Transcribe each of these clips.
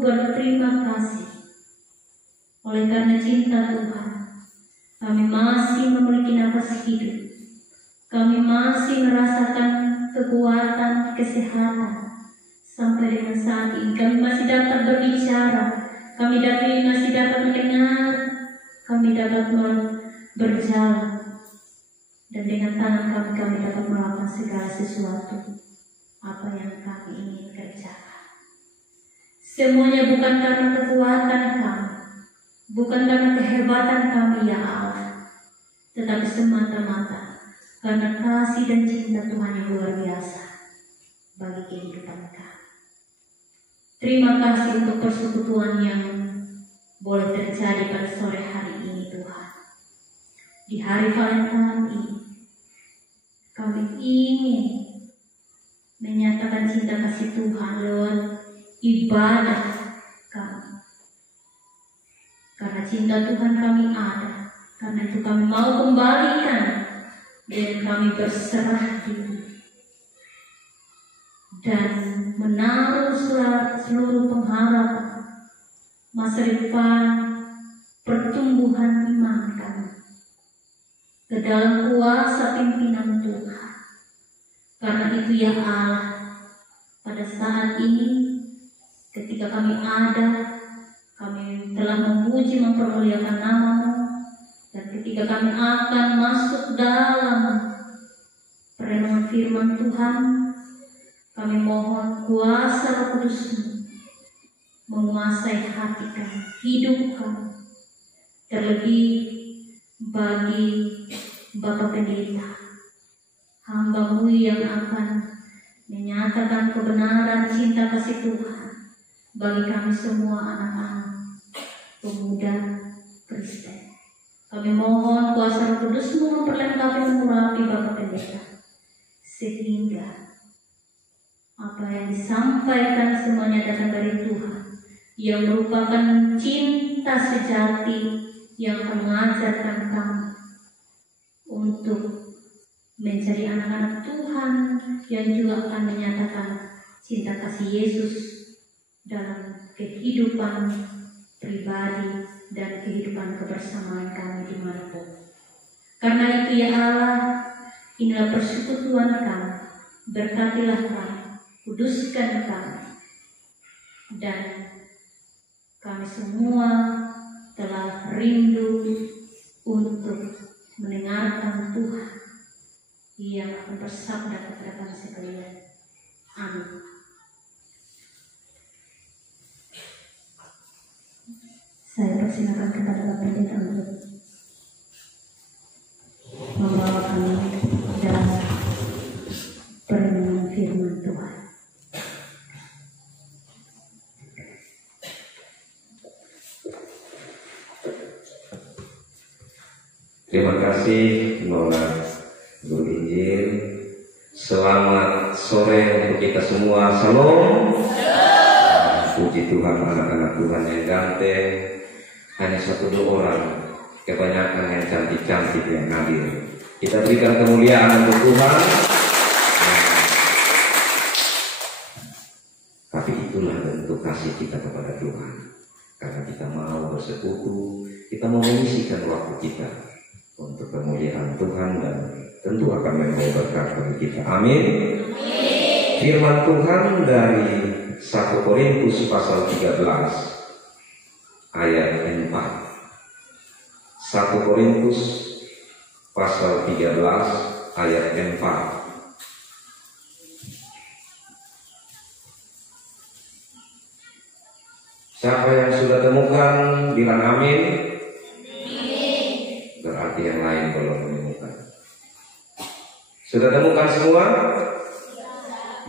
berterima kasih oleh karena cinta Tuhan. Kami masih memiliki nafas hidup. Kami masih merasakan kekuatan, kesehatan. Sampai dengan saat ini kami masih dapat berbicara. Kami masih dapat mendengar. Kami dapat berjalan. Dan dengan tangan kami dapat melakukan segala sesuatu apa yang kami ingin kerjakan. Semuanya bukan karena kekuatan kami, bukan karena kehebatan kami ya Allah, tetapi semata-mata karena kasih dan cinta Tuhan yang luar biasa bagi kehidupan kami. Terima kasih untuk persekutuan yang boleh terjadi pada sore hari ini Tuhan. Di hari Valentine ini, kami ingin menyatakan cinta kasih Tuhan lewat ibadah kami. Karena cinta Tuhan kami ada, karena itu kami mau kembalikan dan kami berserah diri dan menaruh seluruh pengharapan masa depan pertumbuhan iman kami ke dalam kuasa pimpinan Tuhan. Karena itu ya Allah, pada saat ini ketika kami ada, kami telah memuji mempermuliakan nama-Mu, dan ketika kami akan masuk dalam perenungan firman Tuhan, kami mohon kuasa Roh Kudus-Mu menguasai hati kami, hidup kami, terlebih bagi Bapak Pendeta, hamba-Mu yang akan menyatakan kebenaran cinta kasih Tuhan bagi kami semua anak-anak pemuda Kristen. Kami mohon kuasa Roh Kudus-Mu memperlengkapi mengurapi Bapak Pendeta, sehingga apa yang disampaikan semuanya datang dari Tuhan, yang merupakan cinta sejati yang akan mengajarkan kami untuk menjadi anak-anak Tuhan yang juga akan menyatakan cinta kasih Yesus dalam kehidupan pribadi dan kehidupan kebersamaan kami dimanapun. Karena itu ya Allah, inilah persekutuan kami, berkatilah kami, kuduskan kami, dan kami semua telah rindu untuk mendengarkan Tuhan yang akan bersabda kepada kami sekalian. Amin. Saya persilakan kepada Bapak Pendeta untuk membawa kami dalam perenungan firman Tuhan. Terima kasih Nona Guru Injil. Selamat sore untuk kita semua. Shalom. Puji Tuhan, anak-anak Tuhan yang ganteng. Hanya 1-2 orang, kebanyakan yang cantik-cantik yang hadir. Kita berikan kemuliaan untuk Tuhan. Tapi itulah bentuk kasih kita kepada Tuhan. Karena kita mau bersekutu, kita mau mengisikan waktu kita untuk kemuliaan Tuhan, dan tentu akan membawa berkat bagi kita. Amin. Firman Tuhan dari 1 Korintus pasal 13 ayat 4. 1 Korintus pasal 13 ayat 4. Siapa yang sudah temukan bilang amin. Berarti yang lain belum menemukan. Sudah temukan semua?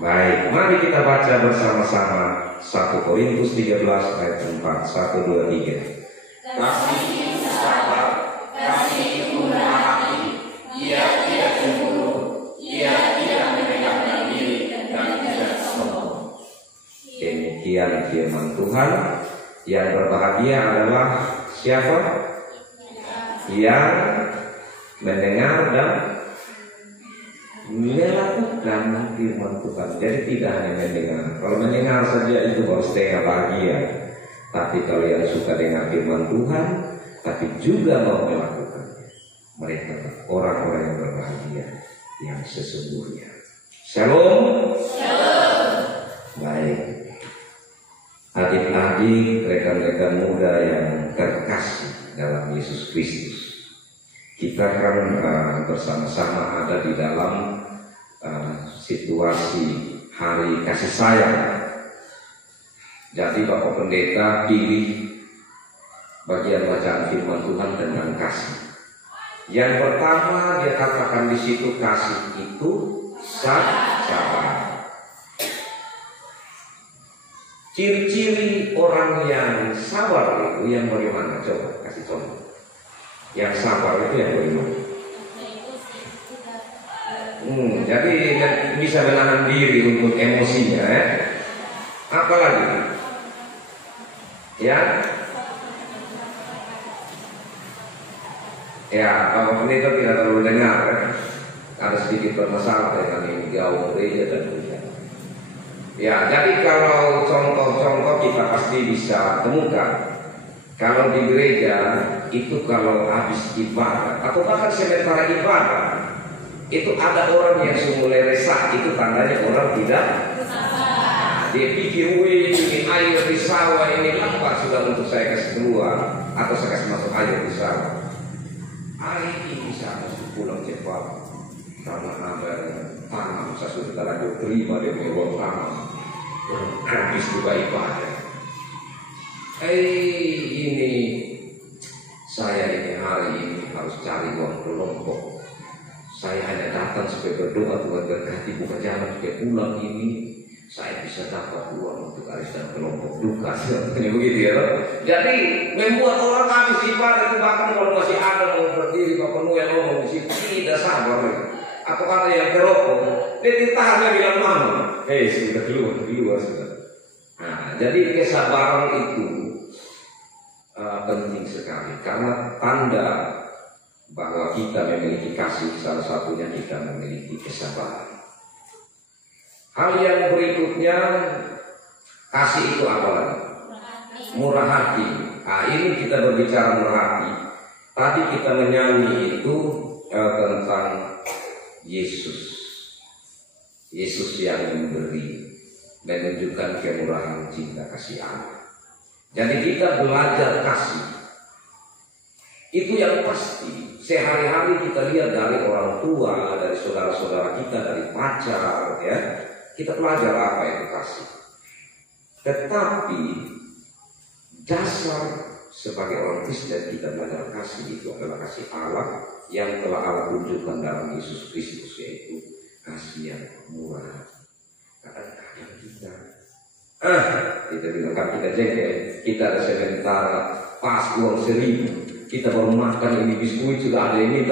Baik, mari kita baca bersama-sama 1 Korintus 13 ayat 4. 1, 2, 3. Kasih sabar, kasih murah hati, ia tidak cemburu, ia tidak merendahkan diri dan tidak sombong. Demikian firman Tuhan. Yang berbahagia adalah siapa? Yang mendengar dan melakukan firman Tuhan. Jadi tidak hanya mendengar. Kalau mendengar saja itu baru setengah bahagia. Tapi kalau yang suka dengar firman Tuhan, tapi juga mau melakukannya, mereka orang-orang yang berbahagia, yang sesungguhnya. Shalom. Baik. Adik-adik, rekan-rekan muda yang terkasih dalam Yesus Kristus, kita akan bersama-sama ada di dalam situasi hari kasih sayang. Jadi Bapak Pendeta pilih bagian bacaan firman Tuhan tentang kasih. Yang pertama dia katakan di situ, kasih itu sabar. Ciri-ciri orang yang sabar itu yang bagaimana? Coba kasih contoh. Yang sabar itu yang bagaimana? Jadi bisa menahan diri untuk emosinya, ya. Apa lagi? Ya, Bapak Pendeta tidak terlalu dengar, ya. Ada sedikit bermasalah dengan ini gaul gereja dan gereja. Ya, jadi kalau contoh-contoh kita pasti bisa temukan. Kalau di gereja itu kalau habis ibadah atau bahkan sementara ibadah itu ada orang yang mulai resah, itu tandanya orang tidak. Dia pikir, wih ini air di sawah ini lambat sudah untuk saya kasih keluar atau saya kasih masuk air di sawah. Air ini bisa masuk pulang cepat karena ada tanam saya sudah terlanjur terima dia punya uang tanam. Habis juga ibadah. Ini saya ini hari ini harus cari uang kelompok. Saya hanya datang supaya berdoa Tuhan berkati buka jalan supaya pulang ini saya bisa dapat uang untuk arisan kelompok duka. Sepertinya begitu ya. Jadi membuat orang habis ibadah itu bahkan kalau masih ada mau berdiri Bapak Noel ngomong di situ tidak sabar. Atau ada yang kerokok, dia ditahannya bilang mama, sudah keluar sudah. Nah, jadi kesabaran itu penting sekali karena tanda bahwa kita memiliki kasih, salah satunya kita memiliki kesabaran. Hal yang berikutnya, kasih itu apa lagi? Murah hati. Nah, ini kita berbicara murah hati. Tadi kita menyanyi itu tentang Yesus yang memberi, menunjukkan kemurahan cinta kasih Allah. Jadi kita belajar kasih. Itu yang pasti. Sehari-hari kita lihat dari orang tua, dari saudara-saudara kita, dari pacar, ya. Kita belajar apa itu kasih. Tetapi dasar sebagai orang Kristen kita belajar kasih itu adalah kasih Allah yang telah Allah tunjukkan dalam Yesus Kristus, yaitu kasih yang murah. Kadang-kadang kita bilang kan kita jengkel, kita ada sementara pas uang 1.000, kita baru makan ini biskuit sudah ada ini,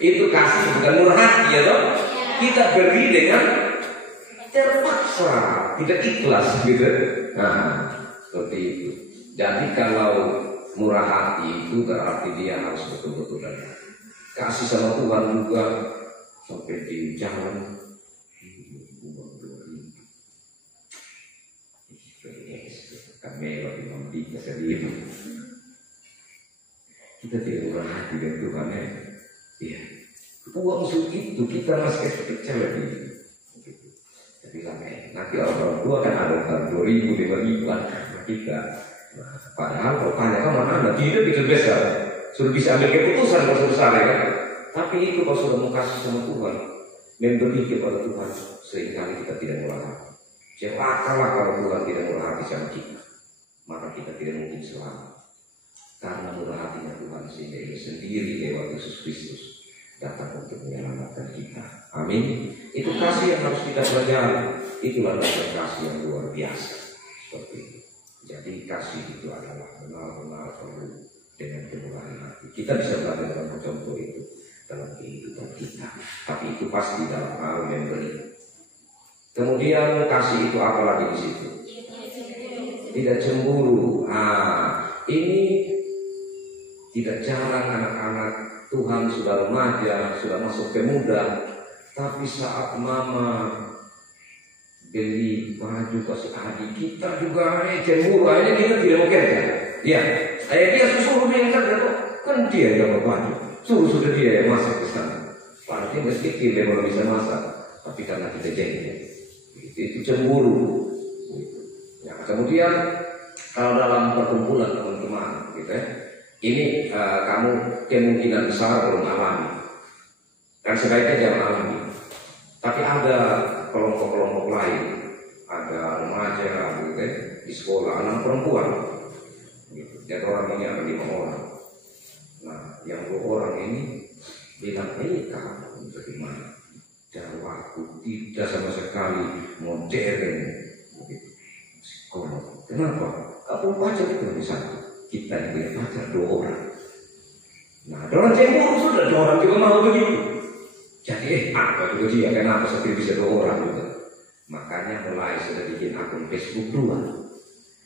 itu kasih bukan murah hati ya toh. Kita beri dengan terpaksa, tidak ikhlas gitu. Nah, seperti itu. Jadi kalau murah hati itu berarti dia harus betul-betul kasih sama Tuhan juga. Sampai di jalan kamera di mandi sendiri. Kita tidak murah hati dengan Tuhan ya. Iya. Uang itu kita masih kecil lagi. Tapi nanti orang tua kan ada kan 2.000, 5.000 kita. Padahal kalau tanya kan mana tidak bisa besar. Sudah bisa ambil keputusan kalau sudah salah kan. Tapi itu kalau sudah mau kasih sama Tuhan, memberi kepada Tuhan, seringkali kita tidak murah hati. Celakalah kalau Tuhan tidak murah hati sama kita, maka kita tidak mungkin selamat. Karena murah hatinya Tuhan sehingga Ia sendiri lewat Yesus Kristus datang untuk menyelamatkan kita. Amin. Itu kasih yang harus kita pelajari. Itulah kasih yang luar biasa seperti itu. Jadi kasih itu adalah benar-benar perlu dengan kemurahan hati. Kita bisa belajar dalam contoh itu dalam kehidupan kita. Tapi itu pasti dalam hal memberi. Kemudian kasih itu apa lagi di situ? Tidak cemburu. Ini tidak jarang anak-anak Tuhan sudah remaja, sudah masuk pemuda, Tapi saat mama beli baju kasih adik, kita juga cemburu. Akhirnya kita tidak mau kerja. Ya, dia suruh dia yang kerja kok. Kan dia yang dapat baju. Sudah dia yang masak ke sana. Berarti meski dia belum bisa masak, tapi karena kita jengkel, itu cemburu. Ya, kemudian kalau dalam perkumpulan teman-teman, gitu ya, ini kamu kemungkinan besar belum alami, dan sebaiknya jangan alami. Tapi ada kelompok-kelompok lain, ada remaja, gitu ya, di sekolah, anak perempuan. Gitu. Dan orang ini ada 5 orang. Nah, yang 2 orang ini bilang, kamu bagaimana? Jawabku tidak sama sekali modern. Begitu. Kenapa? Kamu pacar itu hanya 1. Kita yang punya pacar 2 orang. Nah, ada orang cemburu sudah, 2 orang juga mau begitu. Jadi apa juga dia? Kenapa seperti bisa 2 orang juga? Makanya mulai sudah bikin akun Facebook 2.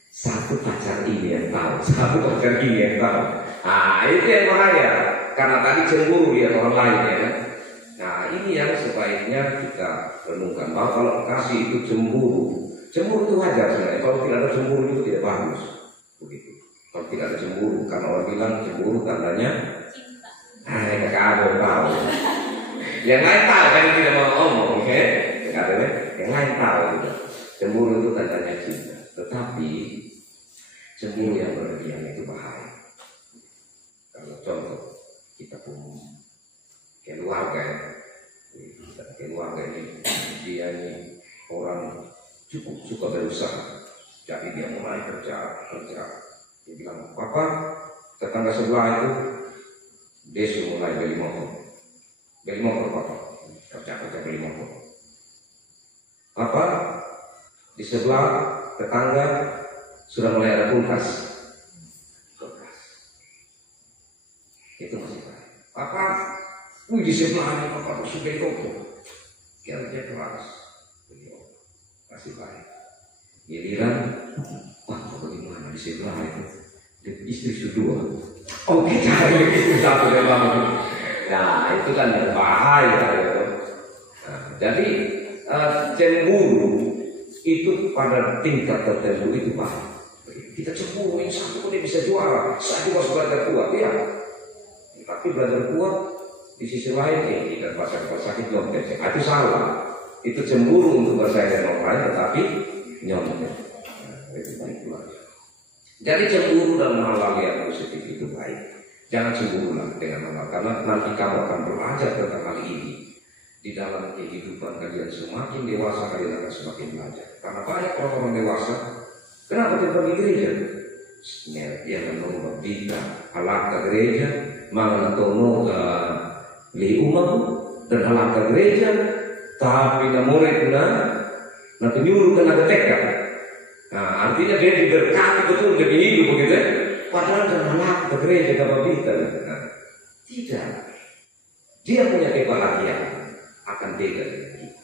1 pacar ini yang tahu, 1 pacar ini yang tahu. Nah, itu yang bahaya. Karena tadi cemburu lihat orang lain ya. Nah, ini yang sebaiknya kita renungkan bahwa kalau kasih itu cemburu itu wajar sebenarnya. Kalau tidak ada cemburu itu tidak bagus. Begitu. Kalau tidak ada cemburu, karena orang bilang cemburu tandanya cinta. Kakak tahu. Yang lain tahu kan tidak mau ngomong, oke? Yang lain tahu juga. Cemburu itu tandanya cinta. Tetapi cemburu yang berlebihan itu bahaya. Kalau contoh kita pun keluarga ya, keluarga ini dia ini orang cukup suka berusaha, jadi dia mulai kerja. Dia bilang, papa, tetangga sebelah itu dia sudah mulai beli motor papa, kerja beli motor. Papa di sebelah tetangga sudah mulai ada kulkas. Itu masih baik. Papa, di sebelahnya papa sudah kokoh, kerja keras, beliau masih baik. Giliran, bagaimana di sebelah itu? Istri sudah 2. Oh, kita itu 1 yang bangun. Nah, itu kan bahaya. Nah, jadi cemburu itu pada tingkat tertentu itu bahaya. Kita cemburu yang 1 pun dia bisa juara, 1 harus belajar kuat ya. Tapi belajar kuat di sisi lain kita sakit nyontek. Itu salah. Itu cemburu untuk bersaing dengan orang lain, tetapi nyontek. Itu baik pula. Jadi cemburu dalam hal yang positif itu baik. Jangan cemburulah dengan hal, karena nanti kamu akan belajar tentang hal ini. Di dalam kehidupan kalian semakin dewasa, kalian akan semakin belajar. Karena banyak orang-orang dewasa, kenapa tidak pergi gereja? Dia akan membina alat ke gereja, mengantongi li umam dan alat ke gereja, tapi murid na penyuruh kena ketekkan. Nah, artinya dia diberkati betul lebih hidup begitu. Padahal jangan alat ke gereja kalau kita. Nah, tidak. Dia punya kebahagiaan akan beda dengan kita.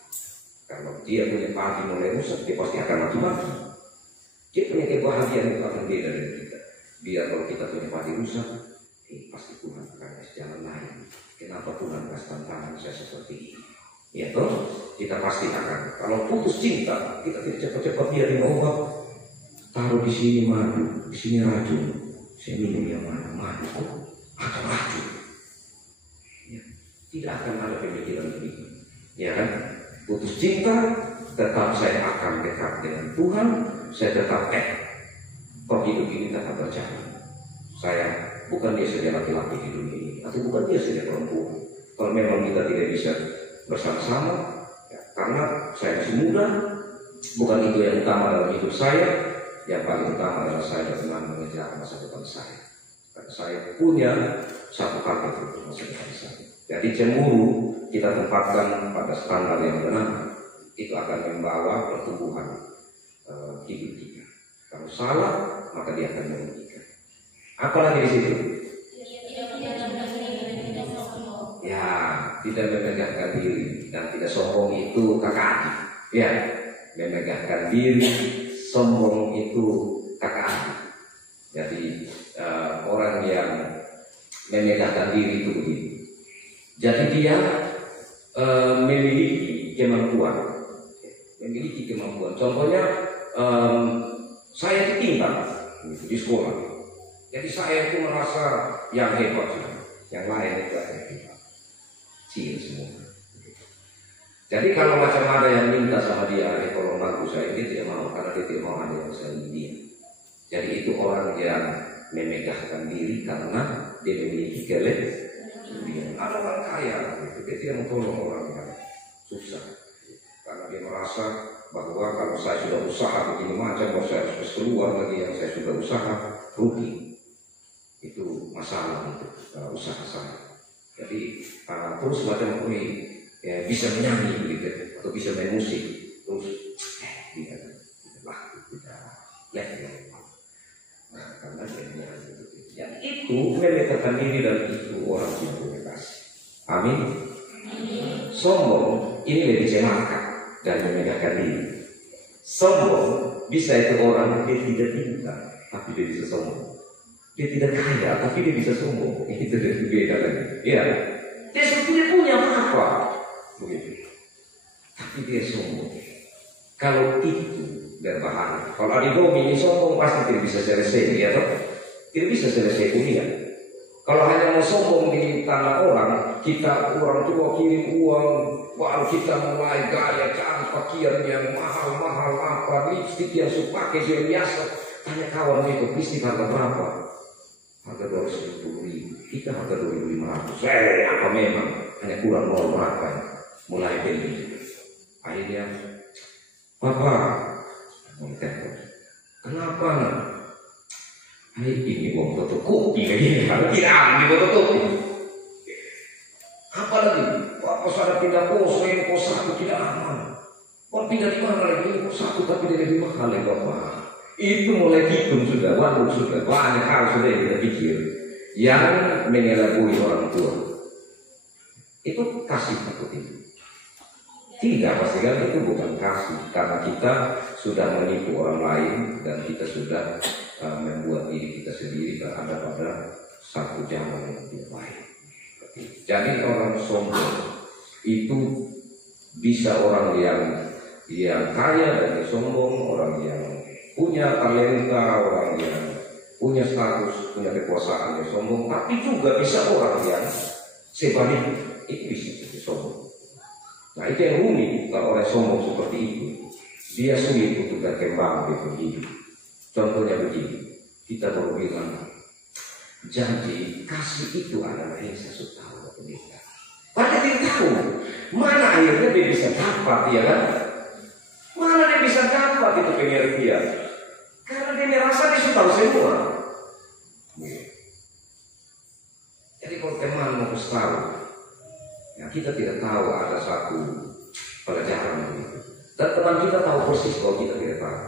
Kalau dia punya pagi mulai rusak, dia pasti akan mati-mati. Dia punya kebahagiaan itu akan beda dengan kita. Biar kalau kita punya pagi rusak, pasti Tuhan akan kasih jalan lain. Kenapa Tuhan kasih tantangan saya seperti ini? Ya toh, kita pasti akan. Kalau putus cinta, kita tidak cepat-cepat dia minum obat. Taruh di sini madu, di sini racun. Saya minum yang madu atau racun. Ya, tidak akan ada pemikiran begitu. Ya kan? Putus cinta, tetap saya akan dekat dengan Tuhan. Saya tetap kok hidup ini tetap berjalan. Saya bukan dia saja laki-laki di dunia ini, atau bukan dia saja perempuan. Kalau memang kita tidak bisa bersama-sama, ya, karena saya masih muda, bukan itu yang utama dalam hidup saya. Yang paling utama adalah saya senang mengejar masa depan saya. Dan saya punya satu target untuk masa depan saya. Jadi cemburu kita tempatkan pada standar yang benar, itu akan membawa pertumbuhan hidup kita. Kalau salah, maka dia akan merugikan. Apalagi di situ? Ya, tidak memegahkan diri dan tidak sombong itu kakak adik. Ya, memegahkan diri, sombong itu kakak adik. Jadi orang yang memegahkan diri itu begitu. Jadi dia memiliki kemampuan. Contohnya saya ditinggal di sekolah. Jadi saya itu merasa yang hebat, yang lain itu hebat, kecil semua. Jadi kalau macam ada yang minta sama dia, tolong bantu saya, dia tidak mau karena dia tidak mau ada yang saya dia. Jadi itu orang yang memegahkan diri karena dia memiliki kelebihan. Ada orang kaya, dia tidak mau tolong orang yang susah, karena dia merasa bahwa kalau saya sudah usaha begini macam, kalau saya harus keluar lagi yang saya sudah usaha, rugi. Itu masalah untuk usaha saya. Jadi terus macam ya, bisa menyanyi gitu, atau bisa main musik, terus tidak nah, karena dia menyanyi gitu. Ya, itu memegahkan diri dan itu orang yang punya kasih. Amin. Sombong ini lebih celaka dan memegahkan diri. Sombong bisa itu orang dia tidak pintar tapi dia bisa sombong. Dia tidak kaya tapi dia bisa sombong. Itu lebih beda lagi. Ya, dia sebetulnya punya apa? Begitu. Tapi dia sombong. Kalau itu berbahaya. Kalau ada ini sombong pasti tidak bisa selesai, ya toh? Tidak bisa selesai kuliah. Kalau hanya mau sombong di tanah orang, kita orang tua kirim uang, baru kita mulai gaya cari pakaian yang mahal-mahal apa, lipstik yang suka pakai yang biasa. Tanya kawan itu lipstik harga berapa? Harga 210.000. Kita harga 2.500. Apa memang hanya kurang mau berapa? Mulai beli. Akhirnya, Papa, kenapa? Ini mau tutup kopi lagi, kalau tidak mau tutup kopi. Apa lagi? Papa sudah pindah kos, yang kos satu tidak aman. Kau pindah di mana lagi? Kos satu tapi dia lebih mahal ya Bapak. Itu mulai hitung sudah, waduh sudah banyak hal sudah yang kita pikir yang mengelabui orang tua. Itu kasih takut itu. Tidak, pastikan itu bukan kasih, karena kita sudah menipu orang lain dan kita sudah membuat diri kita sendiri berada pada satu zaman yang tidak baik. Jadi orang sombong itu bisa orang yang kaya dan dia sombong, orang yang punya talenta, orang yang punya status, punya kekuasaan yang sombong, tapi juga bisa orang yang sebaliknya itu bisa jadi sombong. Nah itu yang rumit kalau orang sombong seperti itu, dia sulit untuk berkembang di hidup. Contohnya begini, kita baru bilang, jadi kasih itu adalah yang saya suka tahu kita. Padahal dia tahu mana akhirnya dia bisa dapat, ya kan? Mana dia bisa dapat itu pengertian? Karena dia merasa dia sudah tahu semua. Jadi kalau teman mau tahu, ya kita tidak tahu ada satu pelajaran itu. Dan teman kita tahu persis kalau kita tidak tahu.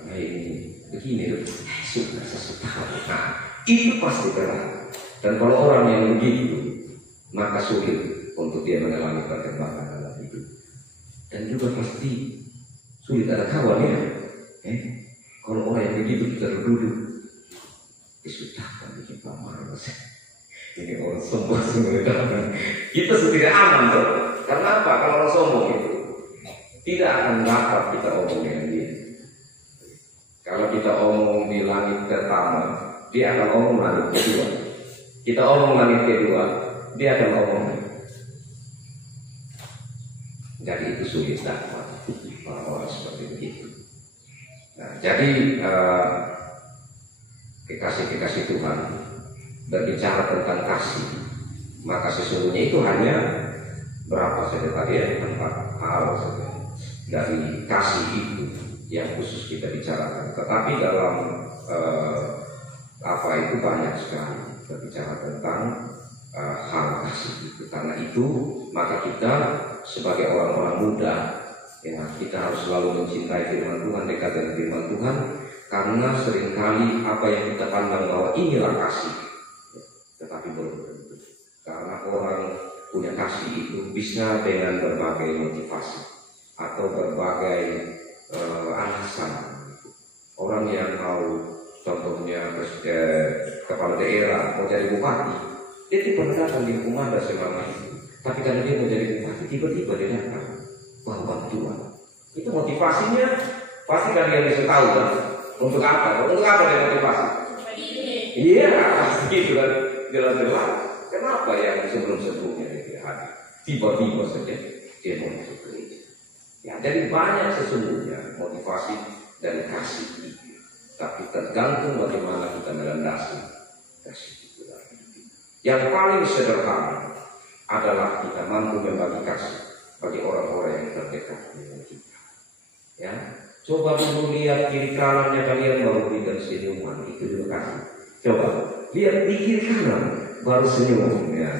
Nah ini begini, sudah tahu. Nah itu pasti berat. Dan kalau orang yang begitu, maka sulit untuk dia mengalami perkembangan dalam hidup. Dan juga pasti sulit ada kawan ya. Kalau orang yang begitu kita duduk, sudah kan bikin pamer. Ini orang sombong semua. Kita sudah aman tuh. Karena apa? Kalau orang sombong itu tidak akan dapat kita omong dengan dia. Kalau kita omong di langit pertama, dia akan omong langit kedua. Kita omong langit kedua, dia akan omong. Jadi itu sulit dapat orang-orang seperti itu. Nah, jadi kekasih-kekasih Tuhan berbicara tentang kasih, maka sesungguhnya itu hanya berapa saja tadi ya, 4 hal saja dari kasih itu yang khusus kita bicarakan. Tetapi dalam apa itu banyak sekali berbicara tentang hal kasih itu. Karena itu maka kita sebagai orang-orang muda ya, kita harus selalu mencintai firman Tuhan, dekat dengan firman Tuhan, karena seringkali apa yang kita pandang bahwa inilah kasih, tetapi belum tentu. Karena orang punya kasih itu bisa dengan berbagai motivasi atau berbagai alasan. Orang yang mau contohnya kepala daerah mau jadi bupati, dia tidak pernah datang di rumah selama itu. Tapi karena dia mau jadi bupati, tiba-tiba dia datang bawa bantuan. Itu motivasinya pasti kan dia bisa tahu kan? Untuk apa? Untuk apa dia motivasi? Iya, pasti itu kan jelas-jelas. Kenapa yang sebelum-sebelumnya dia hadir? Tiba-tiba saja dia mau masuk gereja. Ya, jadi banyak sesungguhnya motivasi dari kasih itu. Tapi tergantung bagaimana kita melandasi kasih itu. Yang paling sederhana adalah kita mampu membagi kasih bagi orang-orang yang terdekat dengan kita. Ya, coba dulu lihat kiri kanannya kalian baru berikan senyuman, itu juga kasih. Coba lihat di kiri kanan baru senyum. Ya,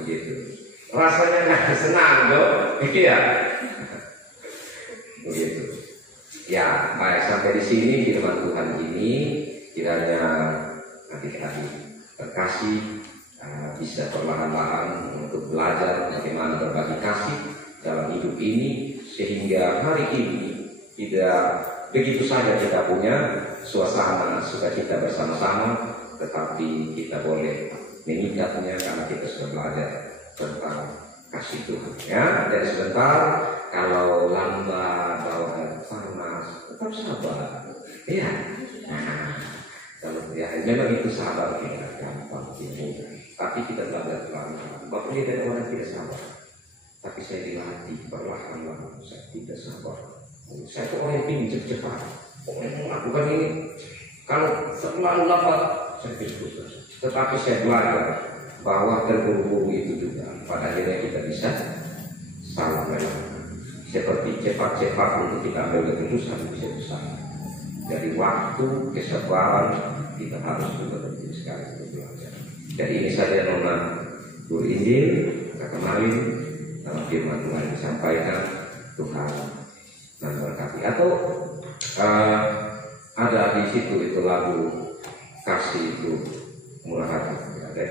begitu. Rasanya nggak senang dong, iya. Begitu. Ya, baik, sampai di sini firman Tuhan ini kiranya adik-adik terkasih bisa perlahan-lahan untuk belajar bagaimana berbagi kasih dalam hidup ini, sehingga hari ini tidak begitu saja kita punya suasana sukacita bersama-sama, tetapi kita boleh mengikatnya karena kita sudah belajar tentang kasih Tuhan. Ya, dan sebentar kalau lambat bawaan panas, tetap sabar. Ya, kalau ya memang itu sabar tidak gampang, tidak. Tapi kita belajar pelan-pelan. Bapak lihat ada orang tidak sabar, tapi saya dilatih perlahan-lahan. Saya tidak sabar. Saya itu orang yang ingin cepat-cepat. Melakukan ini. Kalau terlalu lambat, saya tidak bisa. Tetapi saya belajar bahwa terburu-buru itu juga pada akhirnya kita bisa salah melakukan. Seperti cepat-cepat untuk kita ambil keputusan bisa salah. Dari waktu kesabaran kita harus betul-betul sekali belajar. Jadi ini saja Nona Guru Injil kemarin dalam firman Tuhan disampaikan, Tuhan memberkati. Atau ada di situ itu lagu kasih itu murah hati, ada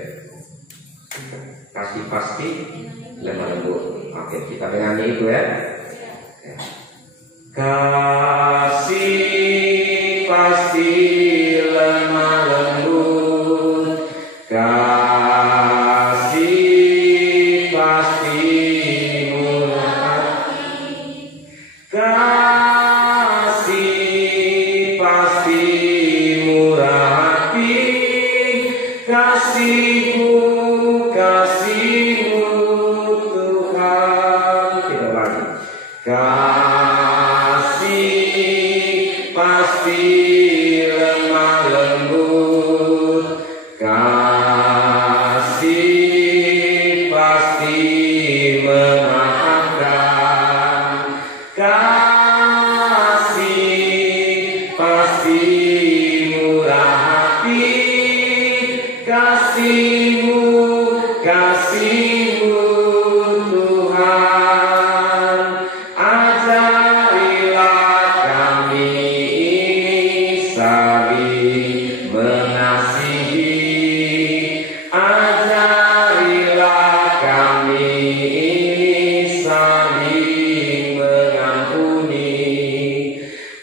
kasih pasti lemah lembut. Oke, kita menyanyi itu ya. Kasih pasti lemah lembut, kasih pasti murah hati, kasih pasti murah hati, kasihmu Tuhan. Kita lagi. Kasih pasti lemah lembut, kasih pasti memaafkan, kasih pasti murah hati, kasihmu Tuhan. Ajarilah kami ini saling mengasihi, ajarilah kami ini saling mengampuni,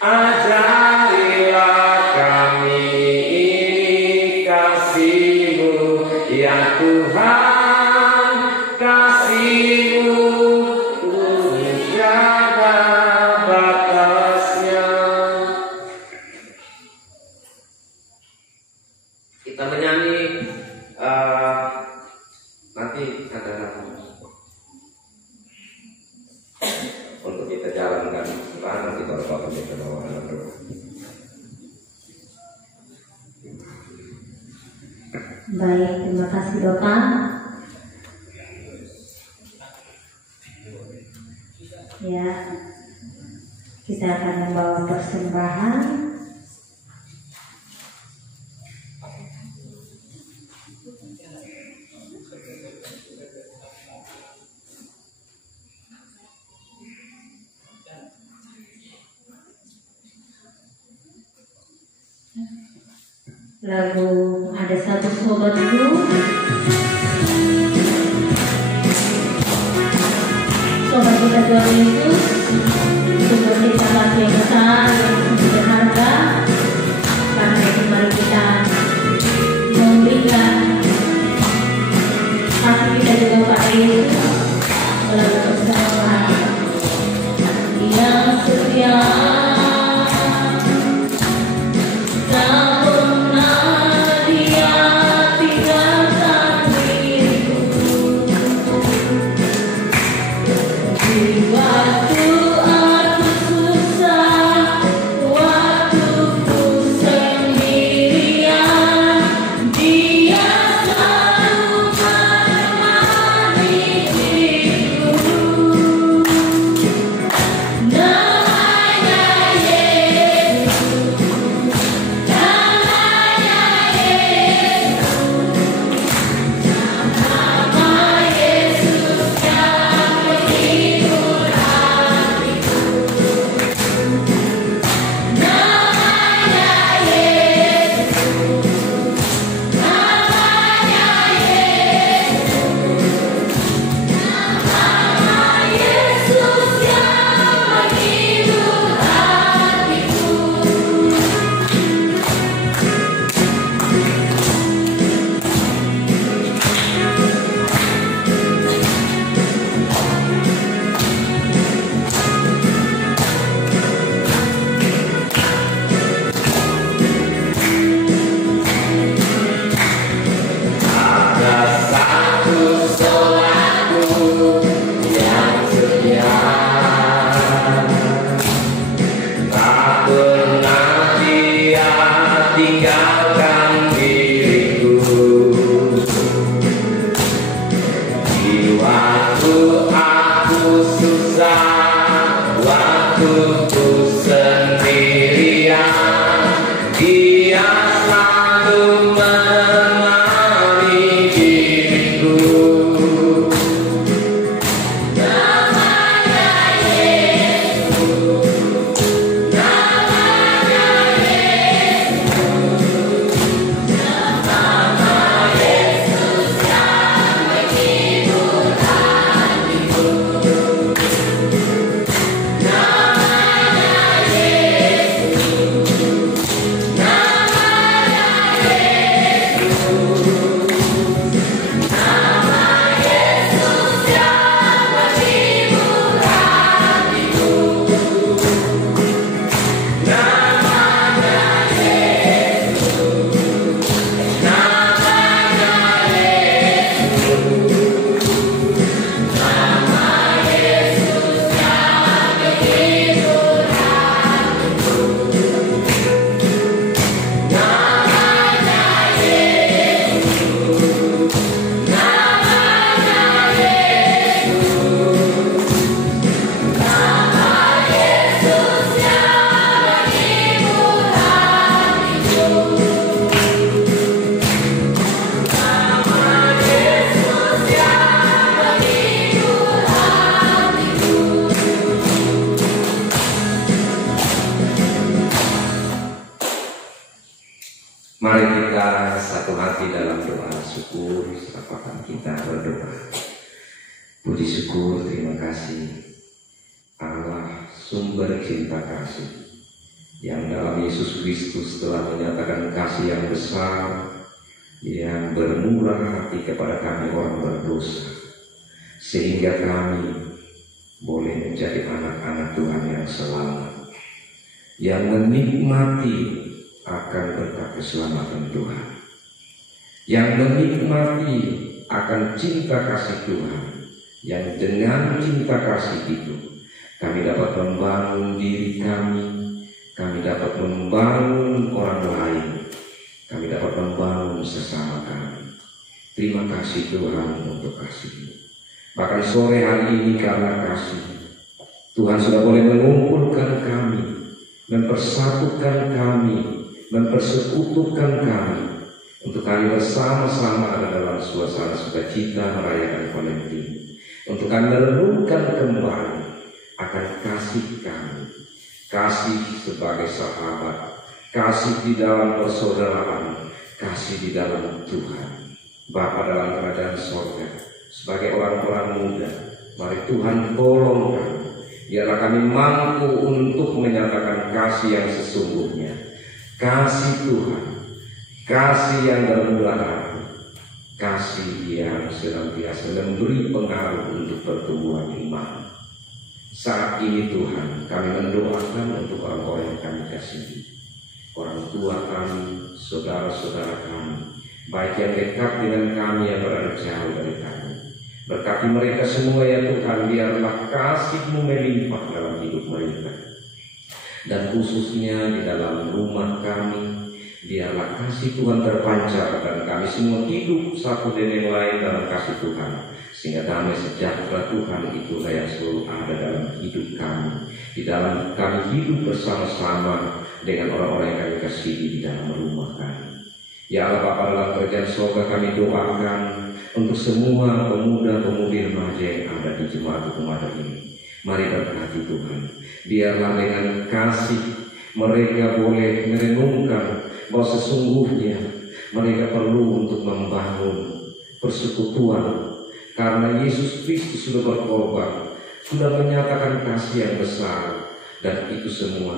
ajarilah kami ini kasih-Mu ya Tuhan, kasih-Mu tiada batasnya. Kita menyanyi nanti ada untuk kita jalankan nanti kalau Bapak kita bawa doa. Baik, terima kasih Bapak. Ya, kita akan membawa persembahan. Lagu ada satu sobat dulu. Sobat kita Tuhan Yesus, sumber kita kasih yang besar yang berharga. Karena itu mari kita memberikan Mari kita satu hati dalam doa syukur, serahkan kita berdoa. Puji syukur, terima kasih Allah sumber cinta kasih yang dalam Yesus Kristus telah menyatakan kasih yang besar, yang bermurah hati kepada kami orang berdosa, sehingga kami boleh menjadi anak-anak Tuhan yang selamat, yang menikmati akan berkat keselamatan Tuhan, yang menikmati akan cinta kasih Tuhan, yang dengan cinta kasih itu kami dapat membangun diri kami dapat membangun orang lain, kami dapat membangun sesama kami. Terima kasih Tuhan untuk kasih-Mu. Bahkan sore hari ini karena kasih, Tuhan sudah boleh mengumpulkan kami, mempersatukan kami, mempersekutukan kami, untuk kami bersama-sama ada dalam suasana sukacita merayakan Valentine, untuk kami merenungkan kembali akan kasih kami, kasih sebagai sahabat, kasih di dalam persaudaraan, kasih di dalam Tuhan Bapa dalam kerajaan sorga. Sebagai orang-orang muda, mari Tuhan tolong kami, biarlah kami mampu untuk menyatakan kasih yang sesungguhnya, kasih Tuhan, kasih yang bermurah hati, kasih yang senantiasa memberi pengaruh untuk pertumbuhan iman. Saat ini Tuhan, kami mendoakan untuk orang-orang yang kami kasihi, orang tua kami, saudara-saudara kami, baik yang dekat dengan kami yang berada jauh dari kami. Berkati mereka semua ya Tuhan, biarlah kasih-Mu melimpah dalam hidup mereka. Dan khususnya di dalam rumah kami, biarlah kasih Tuhan terpancar dan kami semua hidup satu dengan yang lain dalam kasih Tuhan. Sehingga damai sejahtera Tuhan itulah yang selalu ada dalam hidup kami. Di dalam kami hidup bersama-sama dengan orang-orang yang kami kasihi di dalam rumah kami. Ya Allah Bapa dalam kerajaan sorga, kami doakan untuk semua pemuda-pemudi remaja yang ada di jemaat Hukum-Adat ini. Mari berkati Tuhan, biarlah dengan kasih mereka boleh merenungkan bahwa sesungguhnya mereka perlu untuk membangun persekutuan, karena Yesus Kristus sudah berkorban, sudah menyatakan kasih yang besar, dan itu semua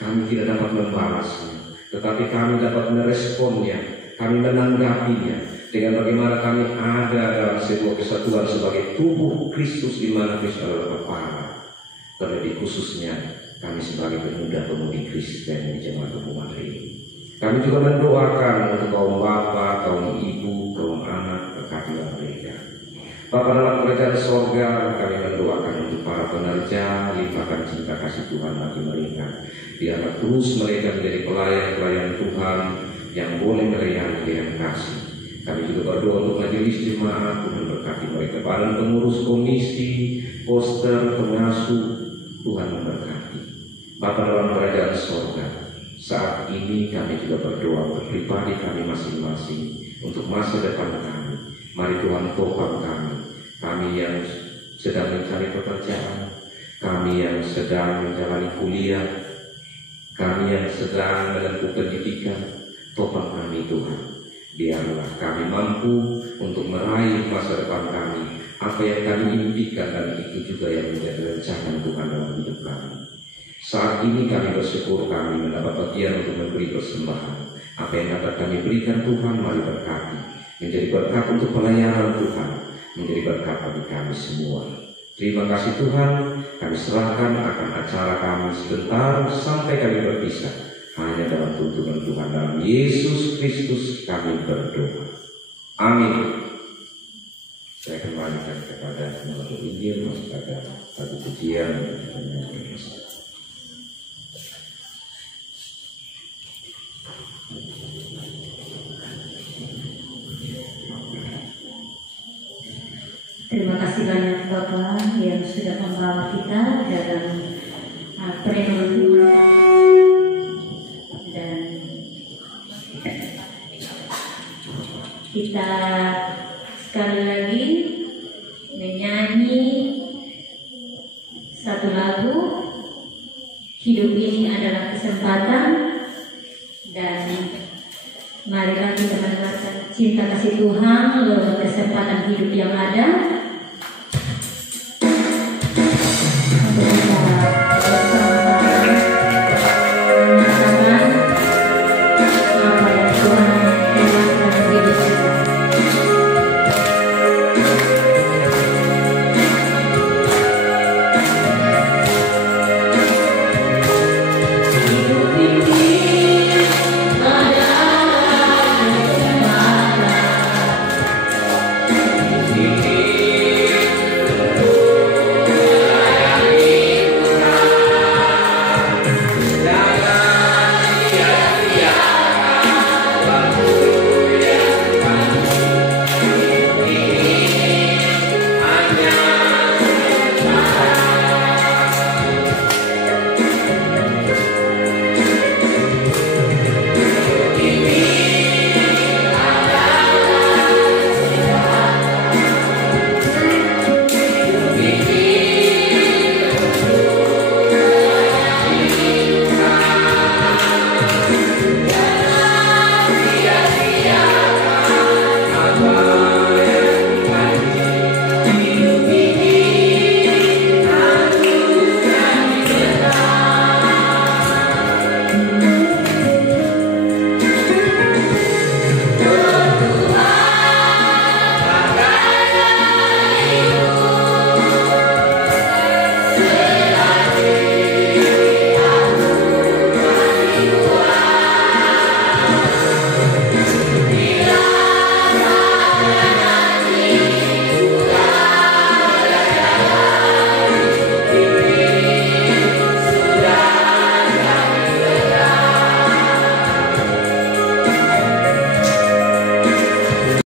kami tidak dapat membalasnya, tetapi kami dapat meresponnya, kami menanggapinya dengan bagaimana kami ada dalam sebuah kesatuan sebagai tubuh Kristus, di mana Kristus adalah kepala. Terlebih khususnya kami sebagai pemuda-pemudi Kristen di jemaat Hukum-Adat ini. Kami juga mendoakan untuk kaum bapak, kaum ibu, kaum anak, berkatilah mereka. Bapa dalam kerajaan sorga, kami mendoakan untuk para penerja, limpahkan cinta kasih Tuhan bagi mereka. Biarlah terus mereka menjadi pelayan-pelayan Tuhan yang boleh melayani dengan kasih. Kami juga berdoa untuk majelis jemaat, Tuhan berkati mereka, badan pengurus komisi, poster, pengasuh, Tuhan memberkati. Bapa dalam kerajaan sorga, saat ini kami juga berdoa untuk pribadi kami masing-masing, untuk masa depan kami. Mari Tuhan topang kami yang sedang mencari pekerjaan, kami yang sedang menjalani kuliah, kami yang sedang menempuh pendidikan, topang kami Tuhan. Biarlah kami mampu untuk meraih masa depan kami, apa yang kami impikan, dan itu juga yang menjadi rencana Tuhan dalam hidup kami. Saat ini kami bersyukur kami mendapat bagian untuk memberi persembahan. Apa yang dapat kami berikan Tuhan, mari berkati, menjadi berkat untuk pelayanan Tuhan, menjadi berkat bagi kami semua. Terima kasih Tuhan, kami serahkan akan acara kami sebentar sampai kami berpisah. Hanya dalam tuntunan Tuhan, dalam Yesus Kristus kami berdoa. Amin. Saya kembalikan kepada penuntut Injil, masih ada satu pujian yang berkisah. Terima kasih banyak Bapak yang sudah membawa kita dalam perenungan, dan kita sekali lagi menyanyi satu lagu, Hidup Ini Adalah Kesempatan, dan Marilah kita mendengarkan cinta kasih Tuhan lewat kesempatan hidup yang ada.